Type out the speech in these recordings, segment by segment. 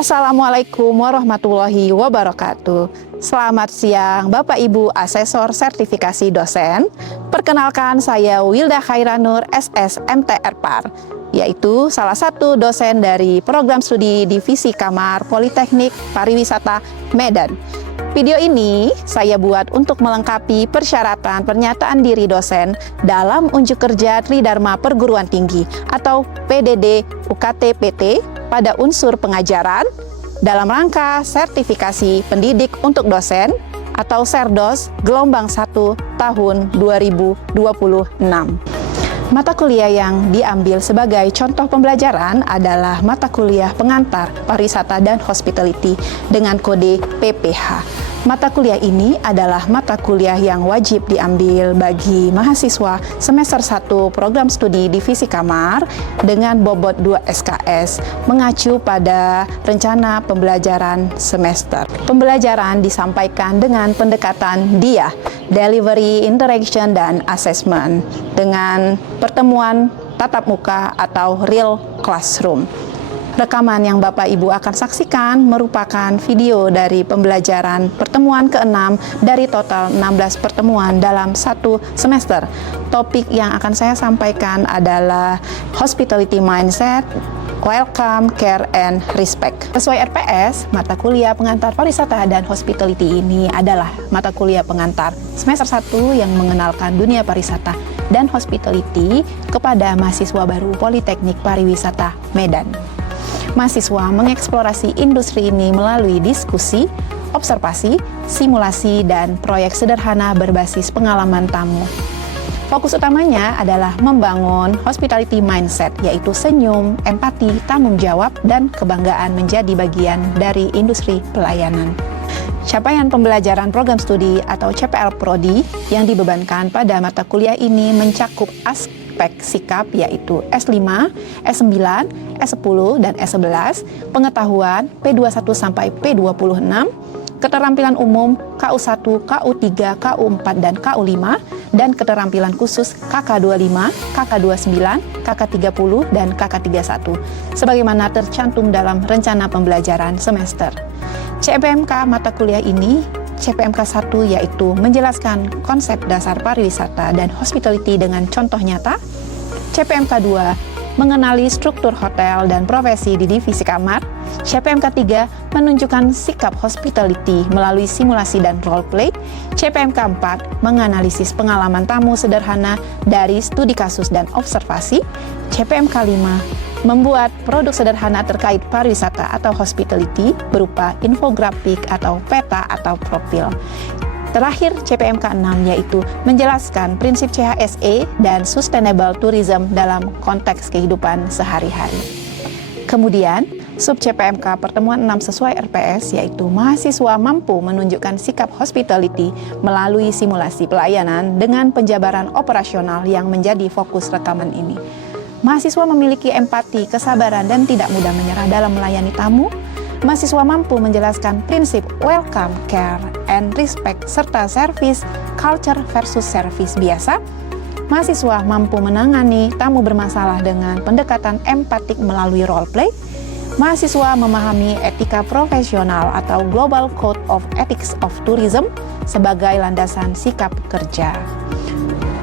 Assalamualaikum warahmatullahi wabarakatuh. Selamat siang Bapak Ibu Asesor Sertifikasi Dosen. Perkenalkan saya Wilda Khairanur SSMT Erpar, yaitu salah satu dosen dari program studi Divisi Kamar Politeknik Pariwisata Medan. Video ini saya buat untuk melengkapi persyaratan pernyataan diri dosen dalam unjuk kerja Tridharma Perguruan Tinggi atau PDD UKT PT pada unsur pengajaran dalam rangka sertifikasi pendidik untuk dosen atau Serdos gelombang 1 tahun 2026. Mata kuliah yang diambil sebagai contoh pembelajaran adalah mata kuliah pengantar pariwisata dan hospitality dengan kode PPH. Mata kuliah ini adalah mata kuliah yang wajib diambil bagi mahasiswa semester 1 program studi Divisi Kamar dengan bobot 2 SKS mengacu pada rencana pembelajaran semester. Pembelajaran disampaikan dengan pendekatan DIA, Delivery, Interaction, dan Assessment dengan pertemuan tatap muka atau real classroom. Rekaman yang Bapak Ibu akan saksikan merupakan video dari pembelajaran pertemuan ke-6 dari total 16 pertemuan dalam satu semester. Topik yang akan saya sampaikan adalah Hospitality Mindset, Welcome, Care, and Respect. Sesuai RPS, mata kuliah pengantar pariwisata dan hospitality ini adalah mata kuliah pengantar semester 1 yang mengenalkan dunia pariwisata dan hospitality kepada mahasiswa baru Politeknik Pariwisata Medan. Mahasiswa mengeksplorasi industri ini melalui diskusi, observasi, simulasi, dan proyek sederhana berbasis pengalaman tamu. Fokus utamanya adalah membangun hospitality mindset, yaitu senyum, empati, tanggung jawab, dan kebanggaan menjadi bagian dari industri pelayanan. Capaian pembelajaran program studi atau CPL Prodi yang dibebankan pada mata kuliah ini mencakup aspek sikap yaitu S5, S9, S10, dan S11, pengetahuan P21 sampai P26, keterampilan umum KU1, KU3, KU4, dan KU5, dan keterampilan khusus KK25, KK29, KK30, dan KK31, sebagaimana tercantum dalam rencana pembelajaran semester. CPMK mata kuliah ini, CPMK 1 yaitu menjelaskan konsep dasar pariwisata dan hospitality dengan contoh nyata. CPMK 2 mengenali struktur hotel dan profesi di divisi kamar. CPMK 3 menunjukkan sikap hospitality melalui simulasi dan role play. CPMK 4 menganalisis pengalaman tamu sederhana dari studi kasus dan observasi. CPMK 5 membuat produk sederhana terkait pariwisata atau hospitality berupa infografik atau peta atau profil. Terakhir, CPMK 6 yaitu menjelaskan prinsip CHSE dan Sustainable Tourism dalam konteks kehidupan sehari-hari. Kemudian, sub CPMK pertemuan 6 sesuai RPS yaitu mahasiswa mampu menunjukkan sikap hospitality melalui simulasi pelayanan dengan penjabaran operasional yang menjadi fokus rekaman ini. Mahasiswa memiliki empati, kesabaran, dan tidak mudah menyerah dalam melayani tamu. Mahasiswa mampu menjelaskan prinsip welcome, care, and respect, serta service culture versus service biasa. Mahasiswa mampu menangani tamu bermasalah dengan pendekatan empatik melalui role play. Mahasiswa memahami etika profesional atau Global Code of Ethics of Tourism sebagai landasan sikap kerja.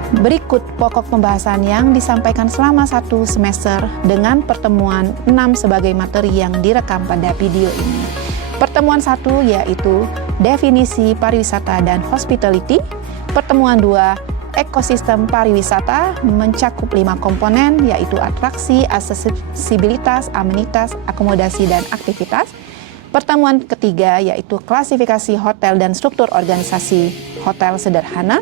Berikut pokok pembahasan yang disampaikan selama satu semester dengan pertemuan 6 sebagai materi yang direkam pada video ini. Pertemuan 1 yaitu definisi pariwisata dan hospitality. Pertemuan 2 ekosistem pariwisata mencakup 5 komponen yaitu atraksi, aksesibilitas, amenitas, akomodasi, dan aktivitas. Pertemuan ketiga yaitu klasifikasi hotel dan struktur organisasi hotel sederhana.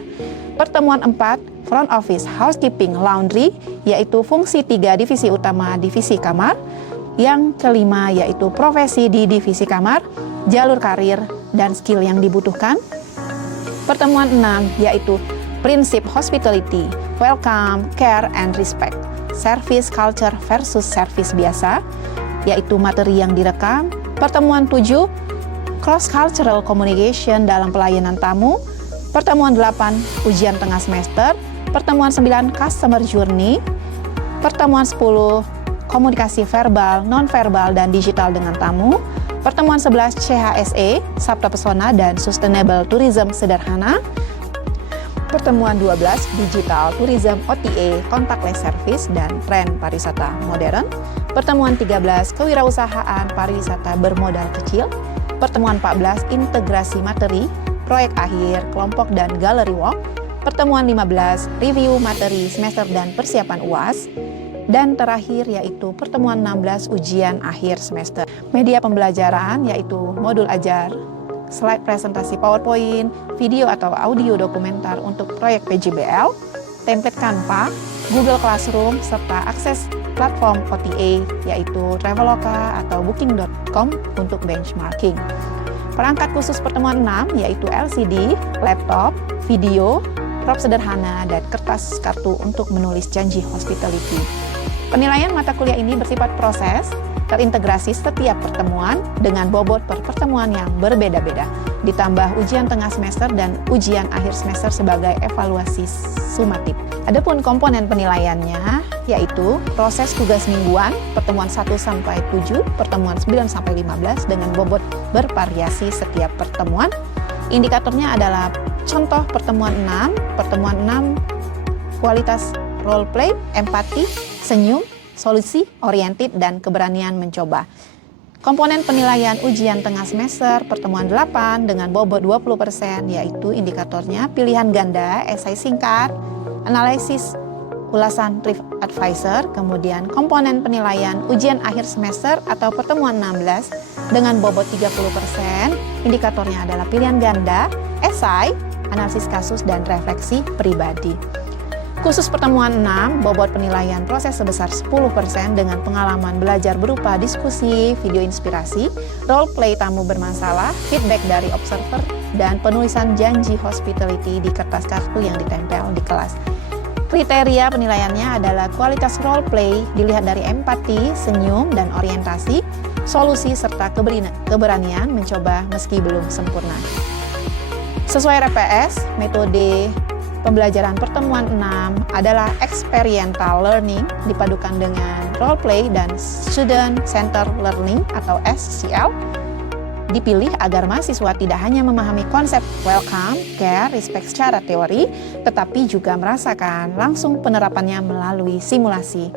Pertemuan 4 front office, housekeeping, laundry, yaitu fungsi 3 divisi utama divisi kamar. Yang kelima yaitu profesi di divisi kamar, jalur karir, dan skill yang dibutuhkan. Pertemuan 6 yaitu prinsip hospitality, welcome, care, and respect, service culture versus service biasa, yaitu materi yang direkam. Pertemuan 7 cross-cultural communication dalam pelayanan tamu. Pertemuan 8 ujian tengah semester. Pertemuan 9 customer journey. Pertemuan 10 komunikasi verbal, non-verbal, dan digital dengan tamu. Pertemuan 11 CHSE, Sabta Pesona dan Sustainable Tourism Sederhana. Pertemuan 12 Digital Tourism OTA, Contactless Service dan Tren Pariwisata Modern. Pertemuan 13 Kewirausahaan Pariwisata Bermodal Kecil. Pertemuan 14 Integrasi Materi, Proyek Akhir, Kelompok dan Galeri Walk. Pertemuan 15 Review Materi Semester dan Persiapan UAS. Dan terakhir yaitu pertemuan 16 Ujian Akhir Semester. Media pembelajaran yaitu modul ajar, slide presentasi PowerPoint, video atau audio dokumenter untuk proyek PJBL, template Canva, Google Classroom, serta akses platform OTA yaitu Traveloka atau Booking.com untuk benchmarking. Perangkat khusus pertemuan 6 yaitu LCD, laptop, video, prop sederhana, dan kertas kartu untuk menulis janji hospitality. Penilaian mata kuliah ini bersifat proses, terintegrasi setiap pertemuan dengan bobot per pertemuan yang berbeda-beda, ditambah ujian tengah semester dan ujian akhir semester sebagai evaluasi sumatif. Adapun komponen penilaiannya yaitu proses tugas mingguan, pertemuan 1-7, pertemuan 9-15 dengan bobot bervariasi setiap pertemuan. Indikatornya adalah contoh pertemuan 6, kualitas role play, empati, senyum, solusi oriented, dan keberanian mencoba. Komponen penilaian ujian tengah semester pertemuan 8 dengan bobot 20% yaitu indikatornya pilihan ganda, esai singkat, analisis ulasan TripAdvisor, kemudian komponen penilaian ujian akhir semester atau pertemuan 16 dengan bobot 30%, indikatornya adalah pilihan ganda, esai, analisis kasus, dan refleksi pribadi. Khusus pertemuan 6, bobot penilaian proses sebesar 10% dengan pengalaman belajar berupa diskusi, video inspirasi, role play tamu bermasalah, feedback dari observer, dan penulisan janji hospitality di kertas kartu yang ditempel di kelas. Kriteria penilaiannya adalah kualitas role play dilihat dari empati, senyum, dan orientasi, solusi, serta keberanian mencoba meski belum sempurna. Sesuai RPS, metode pembelajaran pertemuan 6 adalah experiential learning dipadukan dengan role play dan student centered learning atau SCL. Dipilih agar mahasiswa tidak hanya memahami konsep welcome, care, respect secara teori, tetapi juga merasakan langsung penerapannya melalui simulasi.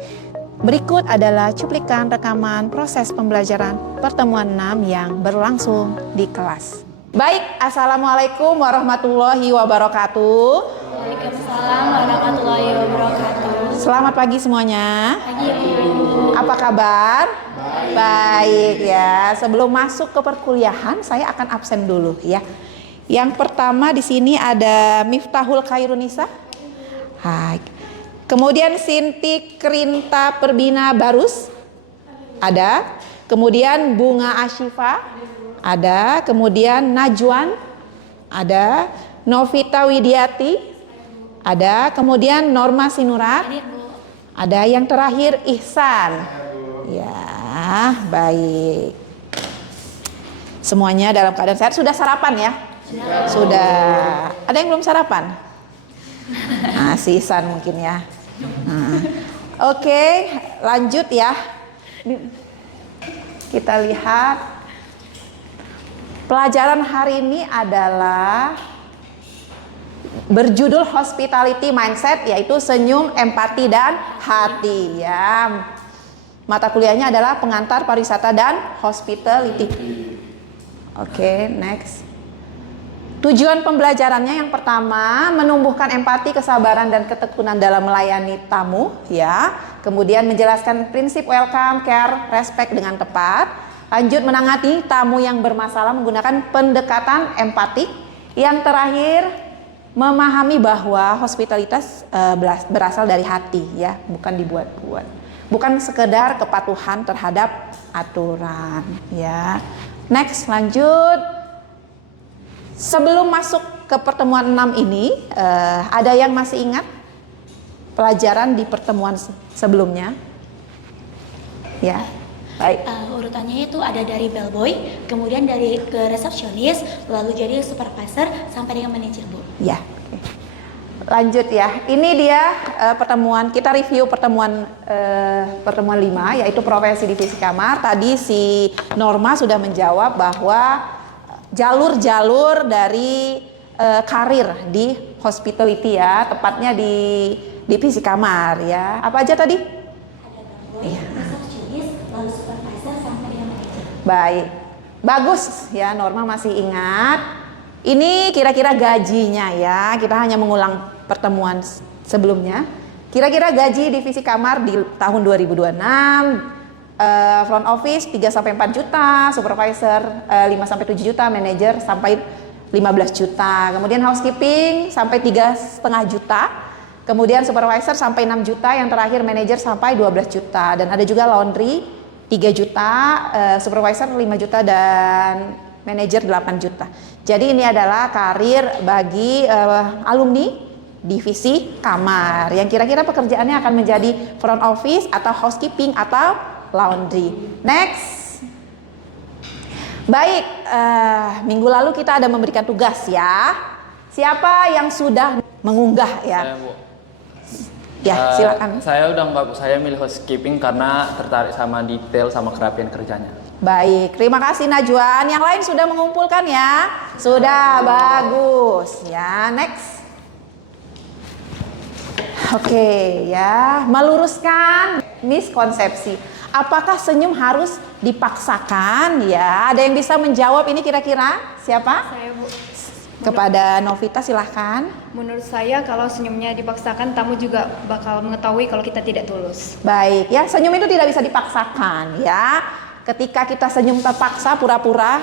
Berikut adalah cuplikan rekaman proses pembelajaran pertemuan 6 yang berlangsung di kelas. Baik, Assalamualaikum warahmatullahi wabarakatuh. Waalaikumsalam warahmatullahi wabarakatuh. Selamat pagi semuanya. Pagi Bu. Apa kabar? Baik ya. Sebelum masuk ke perkuliahan, saya akan absen dulu ya. Yang pertama di sini ada Miftahul Khairunisa. Hai. Kemudian Sinti Krinta Perbina Barus. Ada. Kemudian Bunga Ashifa. Ada. Kemudian Najwan. Ada. Novita Widiati. Ada, kemudian Norma Sinurat, ada yang terakhir Ihsan. Ya, baik. Semuanya dalam keadaan sehat. Sudah sarapan ya? Sudah. Ada yang belum sarapan? Nah, si Ihsan mungkin ya. Oke, lanjut ya. Kita lihat. Pelajaran hari ini adalah berjudul Hospitality Mindset, yaitu senyum, empati, dan hati ya. Mata kuliahnya adalah pengantar pariwisata dan hospitality. Oke, next. Tujuan pembelajarannya yang pertama, menumbuhkan empati, kesabaran, dan ketekunan dalam melayani tamu ya. Kemudian menjelaskan prinsip welcome, care, respect dengan tepat. Lanjut, menangani tamu yang bermasalah menggunakan pendekatan empatik. Yang terakhir, memahami bahwa hospitalitas berasal dari hati ya, bukan dibuat-buat. Bukan sekedar kepatuhan terhadap aturan ya. Next, lanjut. Sebelum masuk ke pertemuan 6 ini, ada yang masih ingat pelajaran di pertemuan sebelumnya? Ya. Baik. Urutannya itu ada dari bellboy, kemudian dari ke resepsionis, lalu jadi supervisor sampai dengan manajer Bu. Ya. Lanjut ya. Ini dia pertemuan, kita review pertemuan 5, yaitu profesi divisi kamar. Tadi si Norma sudah menjawab bahwa jalur-jalur dari karir di hospitality ya, tepatnya di divisi kamar ya. Apa aja tadi? Iya. lalu supervisor sampai dengan manajer. Baik. Bagus ya, Norma masih ingat. Ini kira-kira gajinya ya. Kita hanya mengulang pertemuan sebelumnya. Kira-kira gaji divisi kamar di tahun 2026, front office 3-4 juta, supervisor 5-7 juta, manajer sampai 15 juta. Kemudian housekeeping sampai 3,5 juta. Kemudian supervisor sampai 6 juta, yang terakhir manajer sampai 12 juta. Dan ada juga laundry 3 juta, supervisor 5 juta dan manajer 8 juta. Jadi ini adalah karir bagi alumni divisi kamar yang kira-kira pekerjaannya akan menjadi front office atau housekeeping atau laundry. Next. Baik, minggu lalu kita ada memberikan tugas ya. Siapa yang sudah mengunggah ya? Saya, Bu. Ya, silakan. Saya udah enggak, Bu. Saya milih housekeeping karena tertarik sama detail sama kerapian kerjanya. Baik, terima kasih Najwan. Yang lain sudah mengumpulkan ya? Sudah, bagus. Ya, next. Oke, ya, meluruskan miskonsepsi. Apakah senyum harus dipaksakan? Ya, ada yang bisa menjawab ini kira-kira? Siapa? Saya, Bu. Kepada Novita silahkan. Menurut saya kalau senyumnya dipaksakan, tamu juga bakal mengetahui kalau kita tidak tulus. Baik, ya, senyum itu tidak bisa dipaksakan ya. Ketika kita senyum terpaksa pura-pura,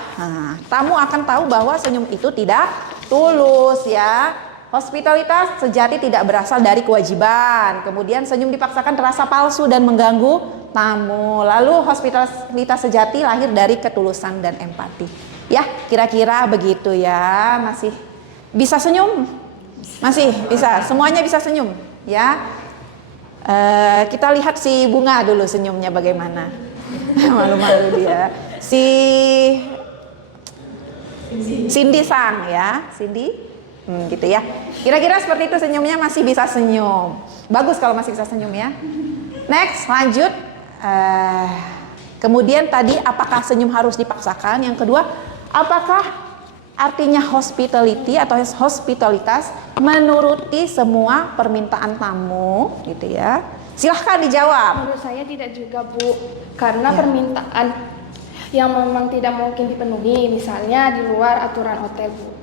tamu akan tahu bahwa senyum itu tidak tulus ya. Hospitalitas sejati tidak berasal dari kewajiban. Kemudian senyum dipaksakan terasa palsu dan mengganggu tamu. Lalu hospitalitas sejati lahir dari ketulusan dan empati. Ya, kira-kira begitu ya. Masih bisa senyum? Masih bisa. Semuanya bisa senyum ya. Kita lihat si Bunga dulu senyumnya bagaimana. Malu-malu dia. Si Cindy Sang ya. Cindy? Gitu ya. Kira-kira seperti itu senyumnya, masih bisa senyum. Bagus kalau masih bisa senyum ya. Next, lanjut. Kemudian tadi apakah senyum harus dipaksakan? Yang kedua, apakah artinya hospitality atau hospitalitas menuruti semua permintaan tamu gitu ya? Silahkan dijawab. Menurut saya tidak juga, Bu, karena Ya. permintaan yang memang tidak mungkin dipenuhi, misalnya di luar aturan hotel, Bu.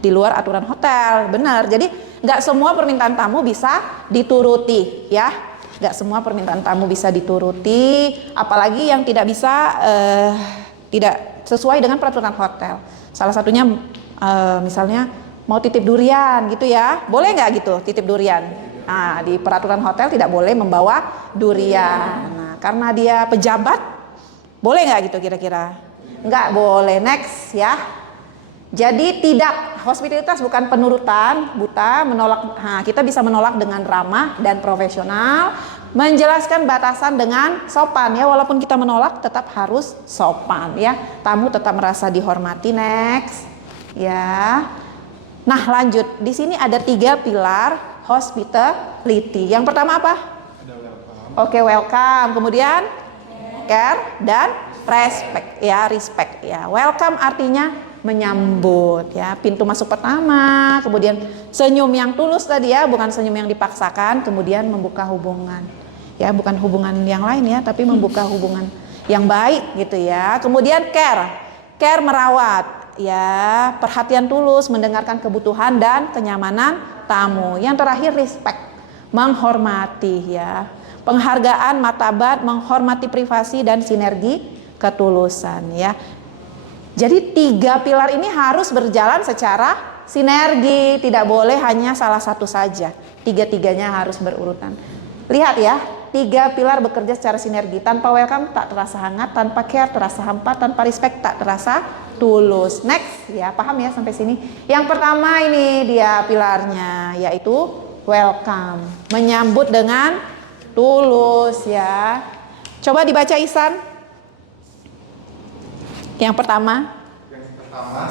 Di luar aturan hotel, benar. Jadi nggak semua permintaan tamu bisa dituruti ya. Nggak semua permintaan tamu bisa dituruti, apalagi yang tidak bisa tidak sesuai dengan peraturan hotel. Salah satunya misalnya mau titip durian gitu ya, boleh nggak gitu titip durian? Nah, di peraturan hotel tidak boleh membawa durian. Nah, karena dia pejabat, boleh nggak gitu kira-kira? Nggak boleh. Next ya. Jadi tidak, hospitalitas bukan penurutan buta, menolak. Nah, kita bisa menolak dengan ramah dan profesional, menjelaskan batasan dengan sopan ya. Walaupun kita menolak, tetap harus sopan ya. Tamu tetap merasa dihormati. Next, ya. Nah, lanjut. Di sini ada 3 pilar hospitality. Yang pertama apa? Oke, welcome. Kemudian care dan respect ya, respect ya. Welcome artinya menyambut ya, pintu masuk pertama, kemudian senyum yang tulus tadi ya, bukan senyum yang dipaksakan, kemudian membuka hubungan ya, bukan hubungan yang lain ya, tapi membuka hubungan yang baik gitu ya. Kemudian care merawat ya, perhatian tulus, mendengarkan kebutuhan dan kenyamanan tamu. Yang terakhir respect, menghormati ya, penghargaan, martabat, menghormati privasi dan sinergi ketulusan ya. Jadi 3 pilar ini harus berjalan secara sinergi, tidak boleh hanya salah satu saja. 3-tiganya harus berurutan. Lihat ya, 3 pilar bekerja secara sinergi. Tanpa welcome tak terasa hangat, tanpa care terasa hampa, tanpa respect tak terasa tulus. Next, ya paham ya sampai sini. Yang pertama ini dia pilarnya, yaitu welcome, menyambut dengan tulus ya. Coba dibaca Ihsan. Yang pertama,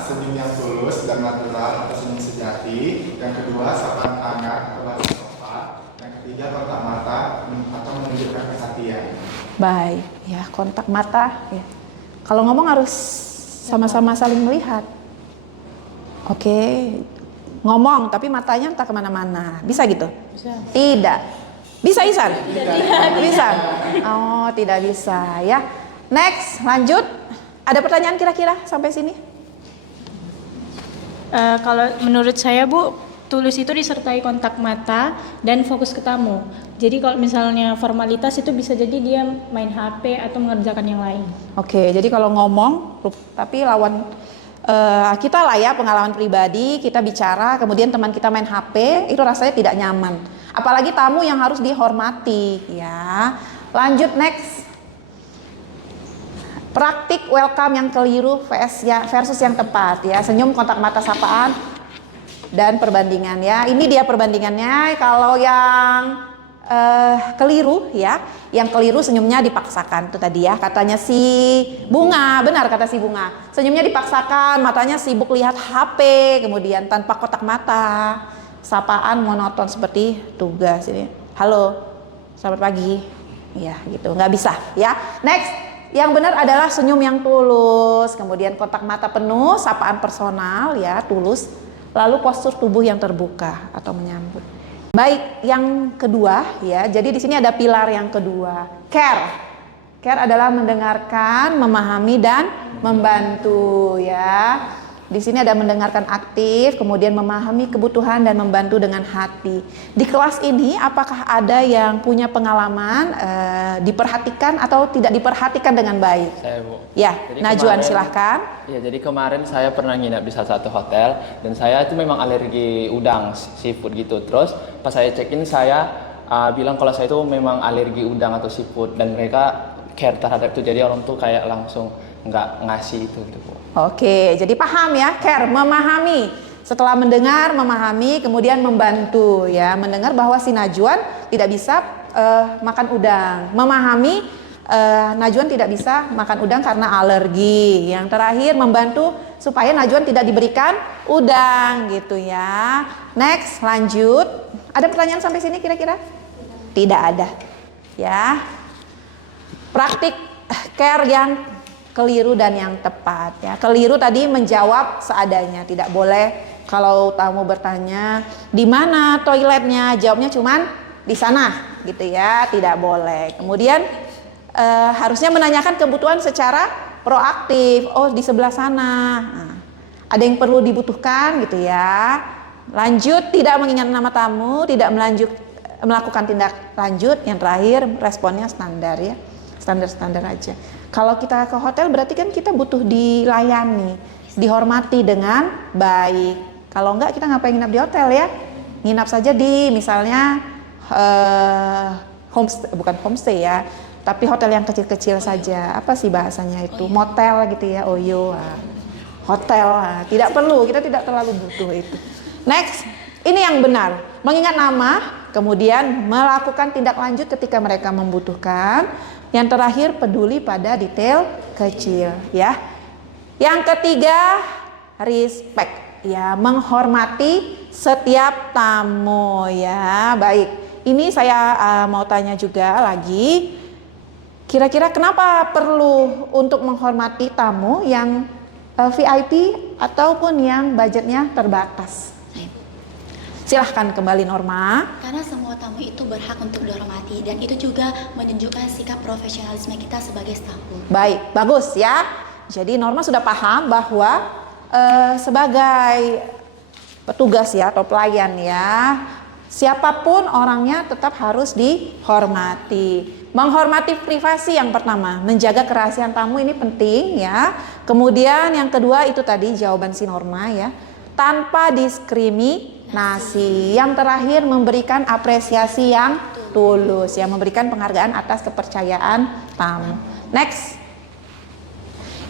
senyum yang tulus dan natural atau senyum sejati. Yang kedua, sapaan hangat atau ketiga kontak mata atau menunjukkan perhatian. Baik, ya kontak mata. Ya. Kalau ngomong harus sama-sama saling melihat. Oke, ngomong tapi matanya entah kemana-mana. Bisa gitu? Bisa. Tidak. Bisa Isan? Tidak. Bisa. Oh, tidak bisa ya. Next, lanjut. Ada pertanyaan kira-kira sampai sini? Kalau menurut saya Bu, tulus itu disertai kontak mata dan fokus ke tamu. Jadi kalau misalnya formalitas itu bisa jadi dia main HP atau mengerjakan yang lain. Oke, jadi kalau ngomong, tapi lawan kita lah ya, pengalaman pribadi, kita bicara, kemudian teman kita main HP, itu rasanya tidak nyaman. Apalagi tamu yang harus dihormati, ya. Lanjut next. Praktik welcome yang keliru versus yang tepat, ya. Senyum, kontak mata, sapaan, dan perbandingan, ya. Ini dia perbandingannya. Kalau yang keliru, ya, yang keliru senyumnya dipaksakan, itu tadi ya, katanya si Bunga, benar kata si Bunga, senyumnya dipaksakan, matanya sibuk lihat HP, kemudian tanpa kotak mata, sapaan monoton seperti tugas ini, halo, selamat pagi, ya gitu, nggak bisa, ya. Next, yang benar adalah senyum yang tulus, kemudian kotak mata penuh, sapaan personal, ya, tulus, lalu postur tubuh yang terbuka atau menyambut. Baik, yang kedua ya. Jadi di sini ada pilar yang kedua, care. Care adalah mendengarkan, memahami dan membantu ya. Di sini ada mendengarkan aktif, kemudian memahami kebutuhan dan membantu dengan hati. Di kelas ini apakah ada yang punya pengalaman diperhatikan atau tidak diperhatikan dengan baik? Saya Bu. Ya, Jadi Najwan silahkan. Ya, jadi kemarin saya pernah nginap di salah satu hotel dan saya itu memang alergi udang, seafood gitu. Terus pas saya check-in saya bilang kalau saya itu memang alergi udang atau seafood dan mereka care terhadap itu, jadi orang tuh kayak langsung nggak ngasih itu gitu Bu. Oke, jadi paham ya, care, memahami. Setelah mendengar, memahami, kemudian membantu ya. Mendengar bahwa si Najwan tidak bisa makan udang. Memahami Najwan tidak bisa makan udang karena alergi. Yang terakhir membantu supaya Najwan tidak diberikan udang gitu ya. Next, lanjut. Ada pertanyaan sampai sini kira-kira? Tidak ada. Ya. Praktik care yang keliru dan yang tepat ya. Keliru tadi menjawab seadanya, tidak boleh kalau tamu bertanya di mana toiletnya, jawabnya cuman di sana gitu ya, tidak boleh. Kemudian harusnya menanyakan kebutuhan secara proaktif. Oh, di sebelah sana. Nah, ada yang perlu dibutuhkan gitu ya. Lanjut, tidak mengingat nama tamu, tidak melakukan tindak lanjut. Yang terakhir responnya standar ya. Standar-standar aja. Kalau kita ke hotel berarti kan kita butuh dilayani, dihormati dengan baik. Kalau enggak kita ngapain nginap di hotel ya? Nginap saja di misalnya homestay, bukan homestay ya, tapi hotel yang kecil-kecil saja. Apa sih bahasanya itu? Motel gitu ya, oyo. Hotel, tidak perlu, kita tidak terlalu butuh itu. Next, ini yang benar. Mengingat nama, kemudian melakukan tindak lanjut ketika mereka membutuhkan. Yang terakhir peduli pada detail kecil ya. Yang ketiga respect ya, menghormati setiap tamu ya. Baik, ini saya mau tanya juga lagi. Kira-kira kenapa perlu untuk menghormati tamu yang VIP ataupun yang budgetnya terbatas? Silahkan kembali Norma. Karena semua tamu itu berhak untuk dihormati dan itu juga menunjukkan sikap profesionalisme kita sebagai staf. Baik, bagus ya. Jadi Norma sudah paham bahwa sebagai petugas ya atau pelayan ya, siapapun orangnya tetap harus dihormati. Menghormati privasi yang pertama, menjaga kerahasiaan tamu ini penting ya. Kemudian yang kedua itu tadi jawaban si Norma ya, tanpa diskriminasi. Yang terakhir memberikan apresiasi yang tulus, ya, memberikan penghargaan atas kepercayaan tamu. Next,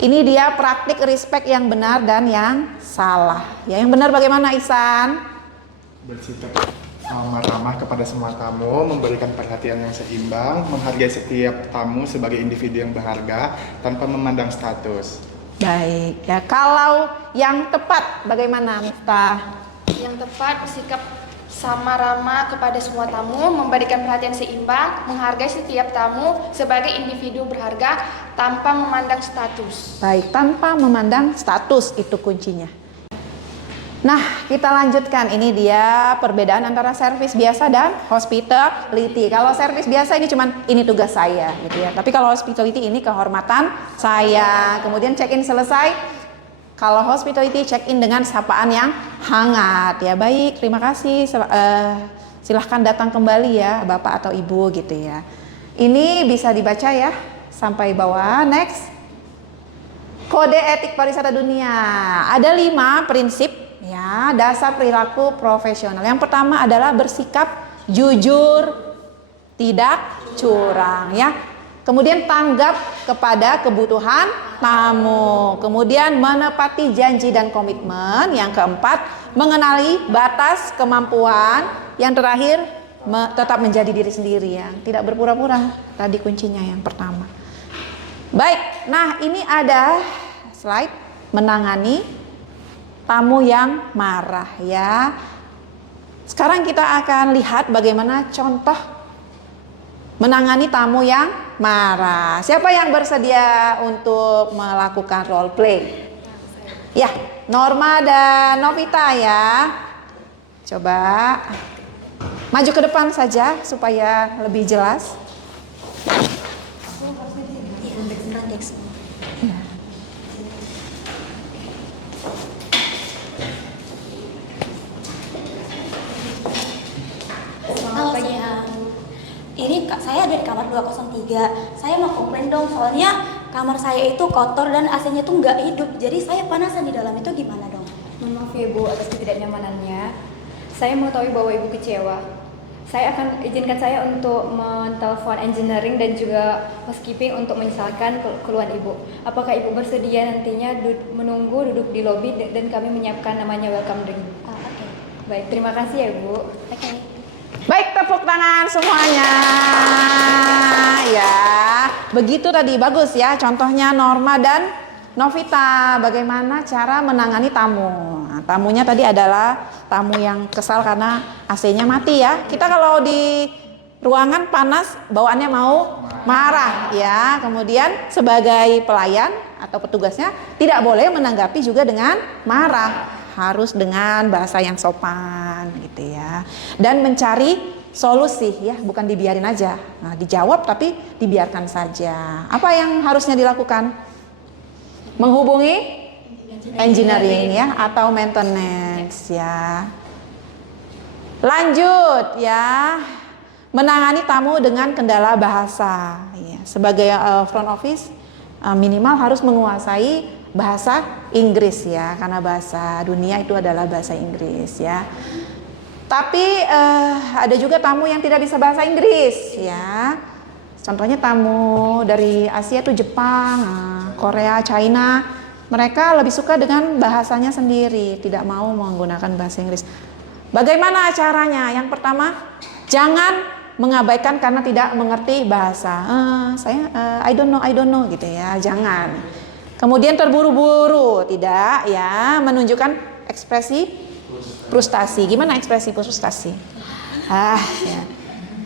ini dia praktik respect yang benar dan yang salah. Ya, yang benar bagaimana Ihsan? Bersikap ramah kepada semua tamu, memberikan perhatian yang seimbang, menghargai setiap tamu sebagai individu yang berharga tanpa memandang status. Baik, ya. Kalau yang tepat bagaimana Miftah? Yang tepat bersikap sama ramah kepada semua tamu, memberikan perhatian seimbang, menghargai setiap tamu sebagai individu berharga tanpa memandang status. Baik, tanpa memandang status itu kuncinya. Nah, kita lanjutkan. Ini dia perbedaan antara servis biasa dan hospitality. Kalau servis biasa ini cuman ini tugas saya gitu ya. Tapi kalau hospitality ini kehormatan saya. Kemudian check-in selesai. Kalau hospitality check-in dengan sapaan yang hangat ya. Baik, terima kasih. Silahkan datang kembali ya Bapak atau Ibu gitu ya. Ini bisa dibaca ya sampai bawah. Next. Kode etik pariwisata dunia. Ada 5 prinsip ya, dasar perilaku profesional. Yang pertama adalah bersikap jujur, tidak curang ya. Kemudian tanggap kepada kebutuhan tamu. Kemudian menepati janji dan komitmen. Yang keempat, mengenali batas kemampuan. Yang terakhir, tetap menjadi diri sendiri ya, tidak berpura-pura. Tadi kuncinya yang pertama. Baik, nah ini ada slide menangani tamu yang marah ya. Sekarang kita akan lihat bagaimana contoh menangani tamu yang marah. Siapa yang bersedia untuk melakukan role play? Ya, Norma dan Novita ya. Coba maju ke depan saja supaya lebih jelas. Halo siang. Ini saya ada di kamar 203. Saya mau komplain dong, soalnya kamar saya itu kotor dan AC-nya tuh nggak hidup. Jadi saya panasan di dalam, itu gimana dong? Mohon maaf ya Bu atas ketidaknyamanannya. Saya mengetahui bahwa Ibu kecewa. Saya akan izinkan saya untuk menelpon engineering dan juga housekeeping untuk menyesalkan keluhan Ibu. Apakah Ibu bersedia nantinya menunggu duduk di lobi dan kami menyiapkan namanya welcome drink? Oke. Baik, terima kasih ya Bu. Oke. Baik, tepuk tangan semuanya. Ya, begitu tadi, bagus ya. Contohnya Norma dan Novita, bagaimana cara menangani tamu. Nah, tamunya tadi adalah tamu yang kesal karena AC-nya mati ya. Kita kalau di ruangan panas, bawaannya mau marah ya. Kemudian sebagai pelayan atau petugasnya tidak boleh menanggapi juga dengan marah. Harus dengan bahasa yang sopan gitu ya. Dan mencari solusi ya, bukan dibiarin aja. Nah, dijawab tapi dibiarkan saja. Apa yang harusnya dilakukan? Menghubungi engineering ya atau maintenance ya. Lanjut ya. Menangani tamu dengan kendala bahasa ya. Sebagai front office minimal harus menguasai bahasa Inggris ya, karena bahasa dunia itu adalah bahasa Inggris ya. Tapi ada juga tamu yang tidak bisa bahasa Inggris ya. Contohnya tamu dari Asia itu Jepang, Korea, China. Mereka lebih suka dengan bahasanya sendiri, tidak mau menggunakan bahasa Inggris. Bagaimana caranya? Yang pertama, jangan mengabaikan karena tidak mengerti bahasa. I don't know gitu ya, jangan. Kemudian terburu-buru, tidak ya, menunjukkan ekspresi frustasi. Gimana ekspresi frustasi? Ya,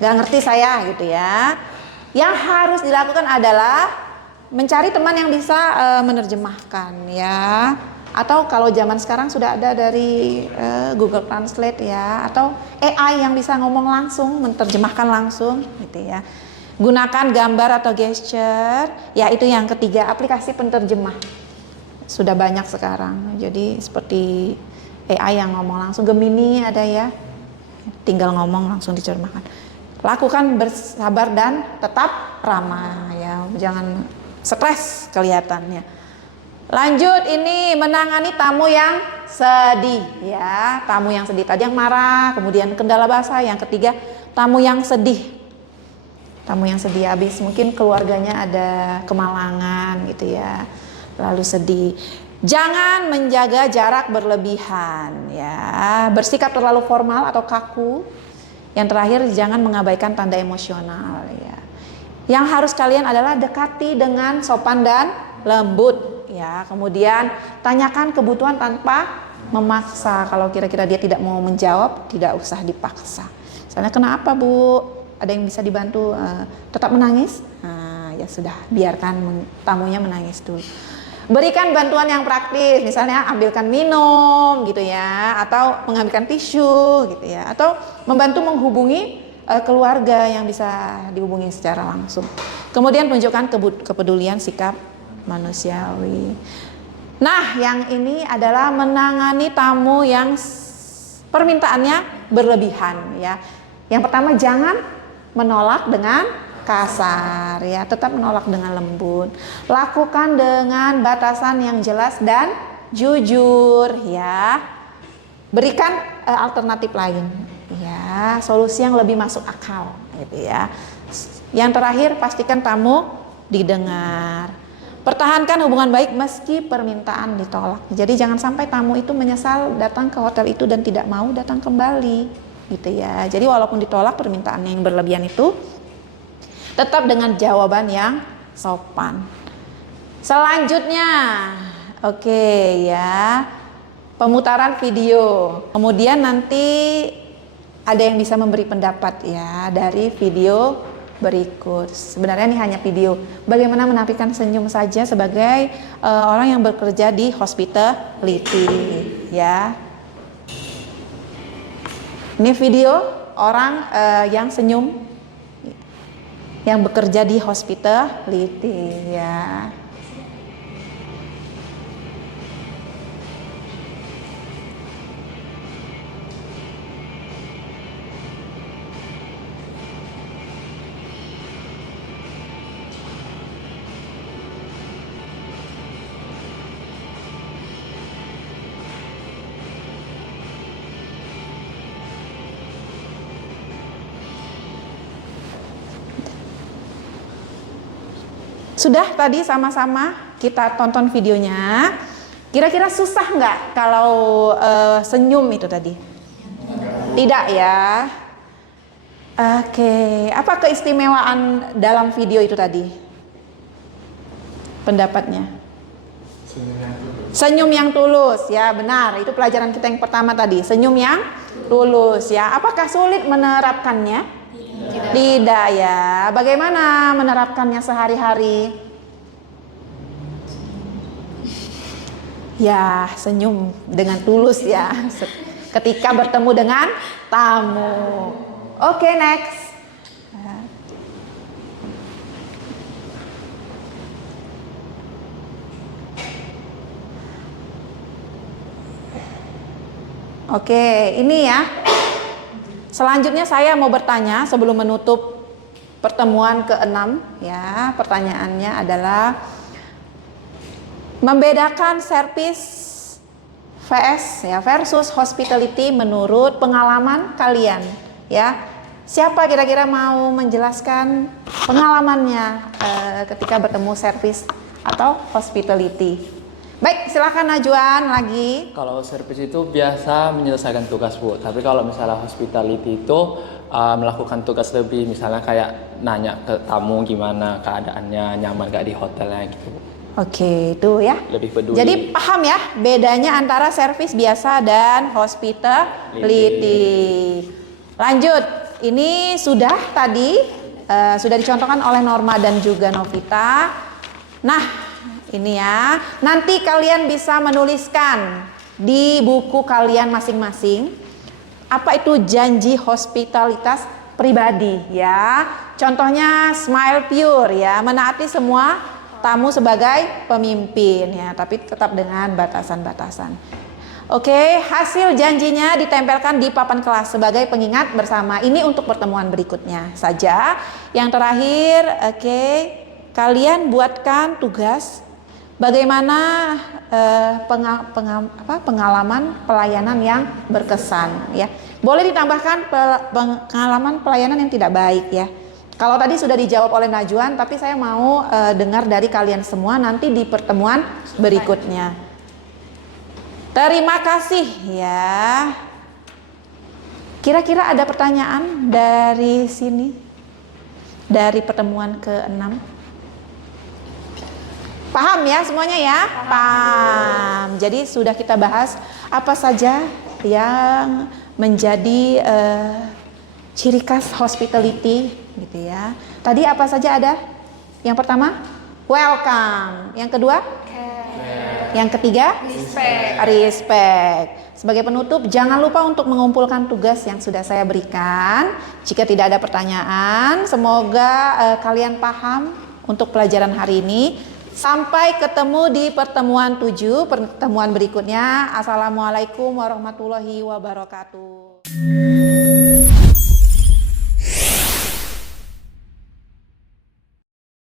nggak ngerti saya gitu ya. Yang harus dilakukan adalah mencari teman yang bisa menerjemahkan ya. Atau kalau zaman sekarang sudah ada dari Google Translate ya, atau AI yang bisa ngomong langsung, menerjemahkan langsung gitu ya. Gunakan gambar atau gesture, ya itu yang ketiga, aplikasi penerjemah. Sudah banyak sekarang, jadi seperti AI yang ngomong langsung, Gemini ada ya, tinggal ngomong langsung diterjemahkan. Lakukan bersabar dan tetap ramah ya, jangan stres kelihatannya. Lanjut, ini menangani tamu yang sedih ya, tamu yang sedih tadi yang marah, kemudian kendala bahasa, yang ketiga tamu yang sedih. Tamu yang sedih habis mungkin keluarganya ada kemalangan gitu ya, lalu sedih. Jangan menjaga jarak berlebihan ya, bersikap terlalu formal atau kaku. Yang terakhir, jangan mengabaikan tanda emosional ya. Yang harus kalian adalah dekati dengan sopan dan lembut ya. Kemudian tanyakan kebutuhan tanpa memaksa. Kalau kira-kira dia tidak mau menjawab, tidak usah dipaksa. Misalnya, kenapa Bu? Ada yang bisa dibantu? Tetap menangis? Nah, ya sudah, biarkan tamunya menangis dulu. Berikan bantuan yang praktis, misalnya ambilkan minum gitu ya, atau mengambilkan tisu gitu ya, atau membantu menghubungi keluarga yang bisa dihubungi secara langsung. Kemudian tunjukkan kepedulian, sikap manusiawi. Nah, yang ini adalah menangani tamu yang permintaannya berlebihan ya. Yang pertama, jangan menolak dengan kasar ya, tetap menolak dengan lembut. Lakukan dengan batasan yang jelas dan jujur ya. Berikan alternatif lain ya, solusi yang lebih masuk akal gitu ya. Yang terakhir, pastikan tamu didengar. Pertahankan hubungan baik meski permintaan ditolak. Jadi jangan sampai tamu itu menyesal datang ke hotel itu dan tidak mau datang kembali gitu ya. Jadi walaupun ditolak permintaan yang berlebihan itu, tetap dengan jawaban yang sopan. Selanjutnya, oke ya, pemutaran video. Kemudian nanti ada yang bisa memberi pendapat ya dari video berikut. Sebenarnya ini hanya video bagaimana menampilkan senyum saja sebagai orang yang bekerja di hospitality ya. Ini video orang yang senyum yang bekerja di hospitality ya. Sudah tadi sama-sama kita tonton videonya. Kira-kira susah nggak kalau senyum itu tadi? Tidak ya. Oke, apa keistimewaan dalam video itu tadi? Pendapatnya? Senyum yang tulus ya, benar. Itu pelajaran kita yang pertama tadi, senyum yang tulus ya. Apakah sulit menerapkannya? Tidak ya. Bagaimana menerapkannya sehari-hari? Ya, senyum dengan tulus ya. Ketika bertemu dengan tamu. Oke, next. Oke, ini ya. Selanjutnya saya mau bertanya sebelum menutup pertemuan ke-6 ya. Pertanyaannya adalah membedakan servis VS ya versus hospitality menurut pengalaman kalian ya. Siapa kira-kira mau menjelaskan pengalamannya ketika bertemu servis atau hospitality? Baik, silakan Najwan lagi. Kalau servis itu biasa menyelesaikan tugas Bu, tapi kalau misalnya hospitality itu melakukan tugas lebih, misalnya kayak nanya ke tamu gimana keadaannya, nyaman gak di hotelnya gitu Bu. Oke, itu ya. Lebih peduli. Jadi paham ya bedanya antara servis biasa dan hospitality. Lanjut, ini sudah tadi sudah dicontohkan oleh Norma dan juga Novita. Nah, ini ya, nanti kalian bisa menuliskan di buku kalian masing-masing apa itu janji hospitalitas pribadi ya. Contohnya Smile Pure ya, menaati semua tamu sebagai pemimpin ya, tapi tetap dengan batasan-batasan. Oke, hasil janjinya ditempelkan di papan kelas sebagai pengingat bersama. Ini untuk pertemuan berikutnya saja. Yang terakhir, oke, kalian buatkan tugas bagaimana pengalaman pelayanan yang berkesan ya. Boleh ditambahkan pengalaman pelayanan yang tidak baik ya. Kalau tadi sudah dijawab oleh Najwan, tapi saya mau dengar dari kalian semua nanti di pertemuan berikutnya. Terima kasih ya. Kira-kira ada pertanyaan dari sini? Dari pertemuan ke-6? Paham ya semuanya ya? Paham. Jadi sudah kita bahas apa saja yang menjadi ciri khas hospitality gitu ya. Tadi apa saja ada? Yang pertama, welcome. Yang kedua? Yang ketiga? Respect. Sebagai penutup, jangan lupa untuk mengumpulkan tugas yang sudah saya berikan. Jika tidak ada pertanyaan, semoga kalian paham untuk pelajaran hari ini. Sampai ketemu di pertemuan 7, pertemuan berikutnya. Assalamualaikum warahmatullahi wabarakatuh.